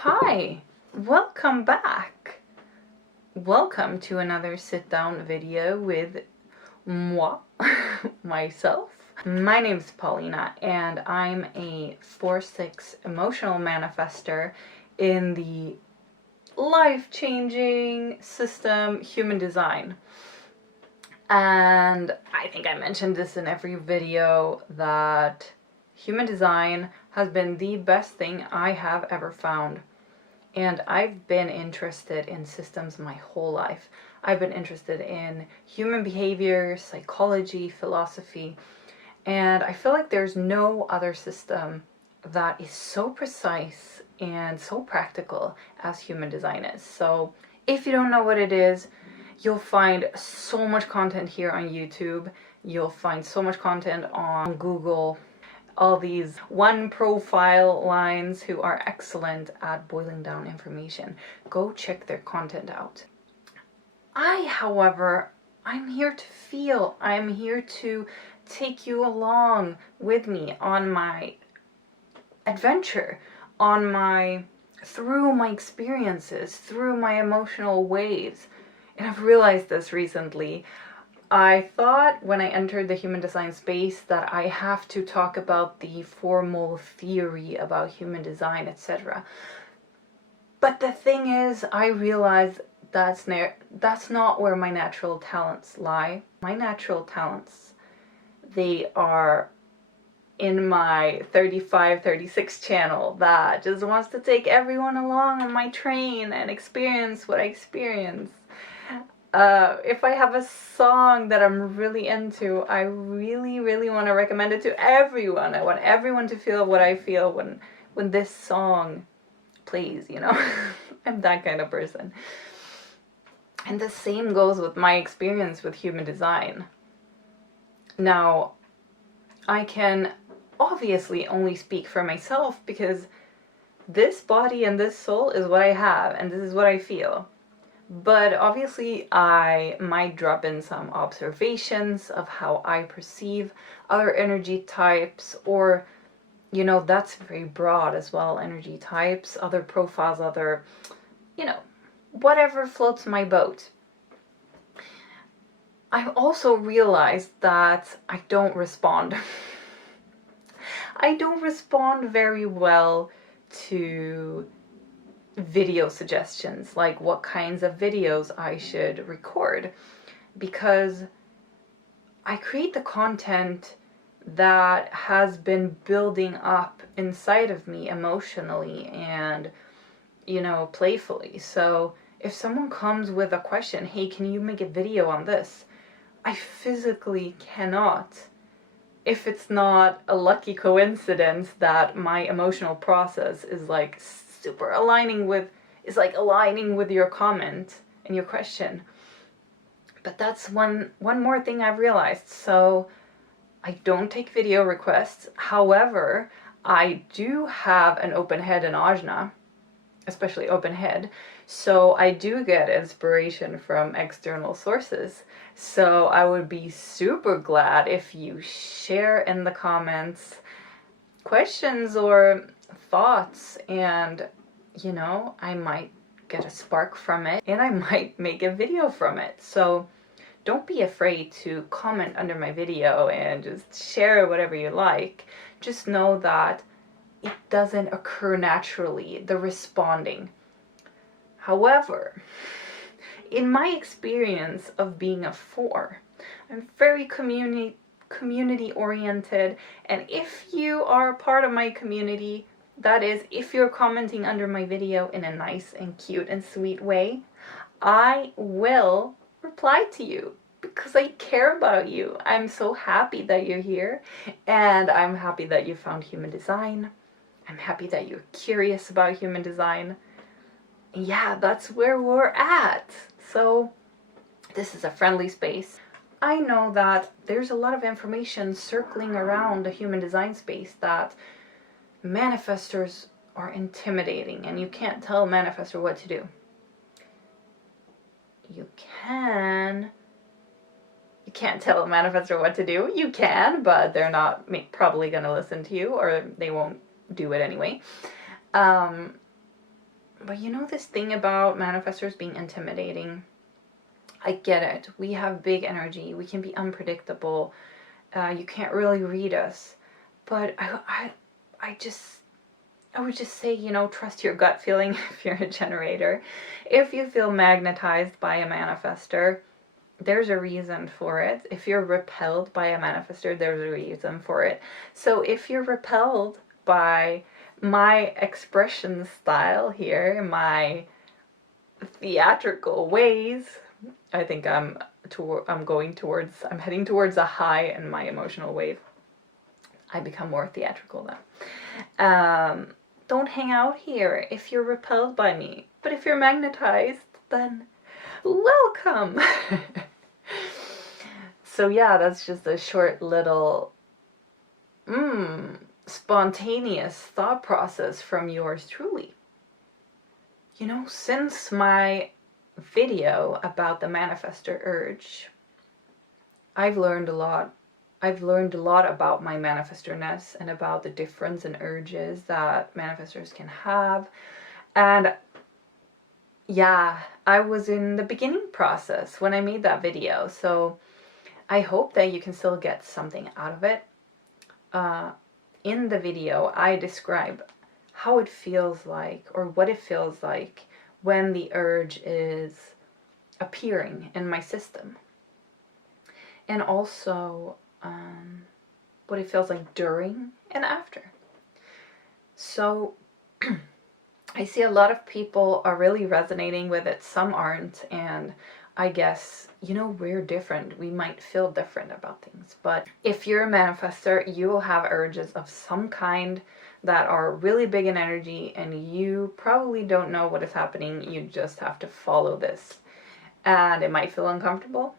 Hi, welcome back. Welcome to another sit-down video with moi, myself. My name is Paulina and I'm a 4/6 emotional manifestor in the life-changing system human design. And I think I mentioned this in every video that human design has been the best thing I have ever found. And I've been interested in systems my whole life. I've been interested in human behavior, psychology, philosophy, and I feel like there's no other system that is so precise and so practical as human design is. So if you don't know what it is, you'll find so much content here on YouTube. You'll find so much content on Google. All these one profile lines who are excellent at boiling down information. Go check their content out. However, I'm here to feel. I'm here to take you along with me on my adventure, through my experiences, through my emotional waves. And I've realized this recently. I thought when I entered the human design space that I have to talk about the formal theory about human design, etc. But the thing is, I realized that's not where my natural talents lie. My natural talents, they are in my 35-36 channel that just wants to take everyone along on my train and experience what I experience. If I have a song that I'm really into, I really want to recommend it to everyone. I want everyone to feel what I feel when this song plays, you know? I'm that kind of person. And the same goes with my experience with human design. Now, I can obviously only speak for myself because this body and this soul is what I have and this is what I feel. But obviously I might drop in some observations of how I perceive other energy types, or, you know, that's very broad as well, energy types, other profiles, other, you know, whatever floats my boat. I've also realized that I don't respond. I don't respond very well to video suggestions, like what kinds of videos I should record, because I create the content that has been building up inside of me emotionally and, you know, playfully. So if someone comes with a question, hey, can you make a video on this? I physically cannot, if it's not a lucky coincidence that my emotional process is like super aligning with your comment and your question. But that's one more thing I've realized. So I don't take video requests. However, I do have an open head and ajna, especially open head. So I do get inspiration from external sources. So I would be super glad if you share in the comments questions or thoughts, and, you know, I might get a spark from it and I might make a video from it. So don't be afraid to comment under my video and just share whatever you like. Just know that it doesn't occur naturally, the responding. However, in my experience of being a 4, I'm very community oriented, and if you are a part of my community, that is, if you're commenting under my video in a nice and cute and sweet way, I will reply to you because I care about you. I'm so happy that you're here, and I'm happy that you found human design. I'm happy that you're curious about human design. Yeah, that's where we're at. So this is a friendly space. I know that there's a lot of information circling around the human design space that manifestors are intimidating, and you can't tell a manifestor what to do. You can't tell a manifestor what to do. You can, but they're not probably going to listen to you, or they won't do it anyway. But you know this thing about manifestors being intimidating? I get it. We have big energy. We can be unpredictable. You can't really read us. But I would just say, you know, trust your gut feeling if you're a generator. If you feel magnetized by a manifestor, there's a reason for it. If you're repelled by a manifestor, there's a reason for it. So if you're repelled by my expression style here, my theatrical ways, I think I'm heading towards a high in my emotional wave. I become more theatrical then. Don't hang out here if you're repelled by me. But if you're magnetized, then welcome. So yeah, that's just a short little spontaneous thought process from yours truly. You know, since my video about the manifestor urge, I've learned a lot. I've learned a lot about my manifestorness and about the difference in urges that manifestors can have. And yeah, I was in the beginning process when I made that video, so I hope that you can still get something out of it. In the video, I describe how it feels like, or what it feels like, when the urge is appearing in my system. And also what it feels like during and after. So I see a lot of people are really resonating with it, some aren't, and I guess, you know, we're different. We might feel different about things. But if you're a manifestor, you will have urges of some kind that are really big in energy, and you probably don't know what is happening. You just have to follow this. And it might feel uncomfortable,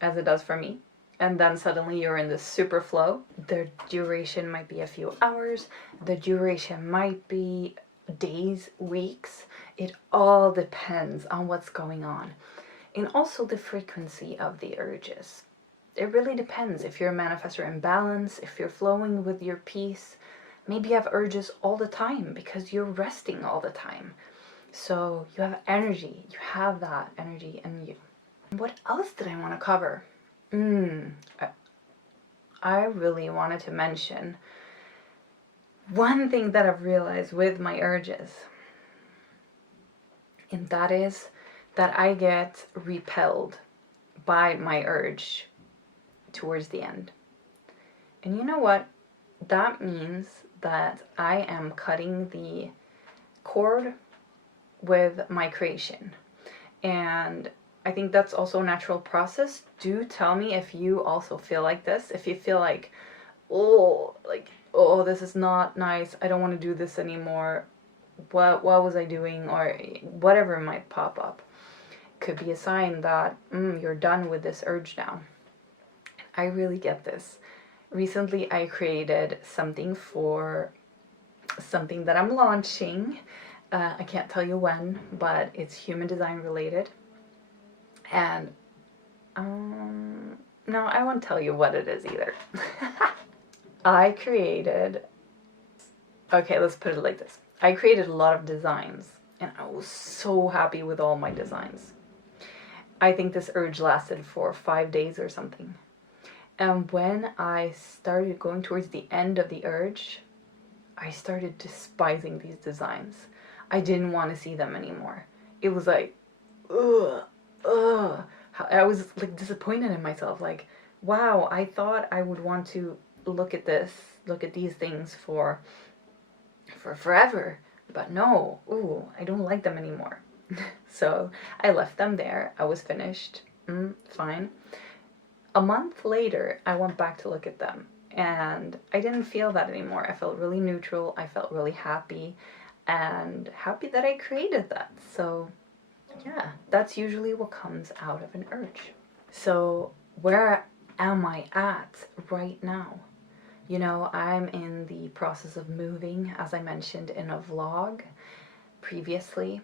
as it does for me. And then suddenly you're in this super flow. The duration might be a few hours. The duration might be days, weeks. It all depends on what's going on. And also the frequency of the urges. It really depends. If you're a manifestor in balance, if you're flowing with your peace, maybe you have urges all the time because you're resting all the time. So you have energy. You have that energy in you. What else did I want to cover? I really wanted to mention one thing that I've realized with my urges. And that is that I get repelled by my urge towards the end. And you know what? That means that I am cutting the cord with my creation. And I think that's also a natural process. Do tell me if you also feel like this. If you feel like, oh, this is not nice. I don't want to do this anymore. What was I doing? Or whatever might pop up. Could be a sign that you're done with this urge now. I really get this. Recently I created something that I'm launching. I can't tell you when, but it's human design related. And no, I won't tell you what it is either. Okay, let's put it like this. I created a lot of designs, and I was so happy with all my designs. I think this urge lasted for 5 days or something. And when I started going towards the end of the urge, I started despising these designs. I didn't want to see them anymore. It was like, ugh. I was like disappointed in myself. Like, wow, I thought I would want to look at these things for forever. But no, I don't like them anymore. So I left them there. I was finished. Fine. A month later, I went back to look at them, and I didn't feel that anymore. I felt really neutral. I felt really happy, and happy that I created that. So yeah, that's usually what comes out of an urge. So where am I at right now? You know, I'm in the process of moving, as I mentioned in a vlog previously.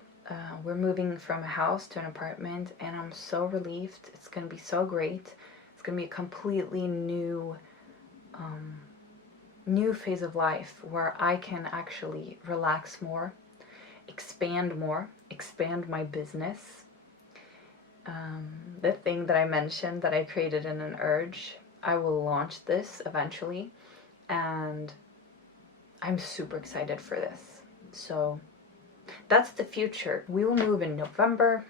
We're moving from a house to an apartment, and I'm so relieved. It's going to be so great. It's going to be a completely new phase of life where I can actually relax more expand more, expand my business. The thing that I mentioned that I created in an urge, I will launch this eventually, and I'm super excited for this. So that's the future. We will move in November,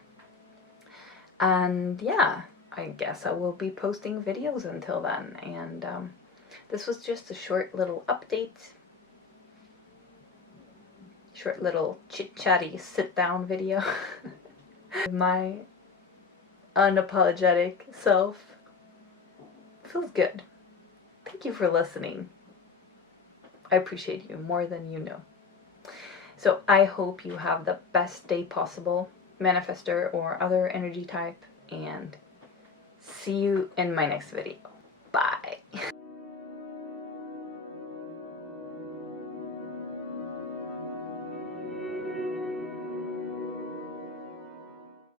and yeah, I guess I will be posting videos until then. And this was just a short little update, short little chit-chatty sit-down video. My unapologetic self. Feels good. Thank you for listening. I appreciate you more than you know. So I hope you have the best day possible, manifestor or other energy type, and see you in my next video. Bye.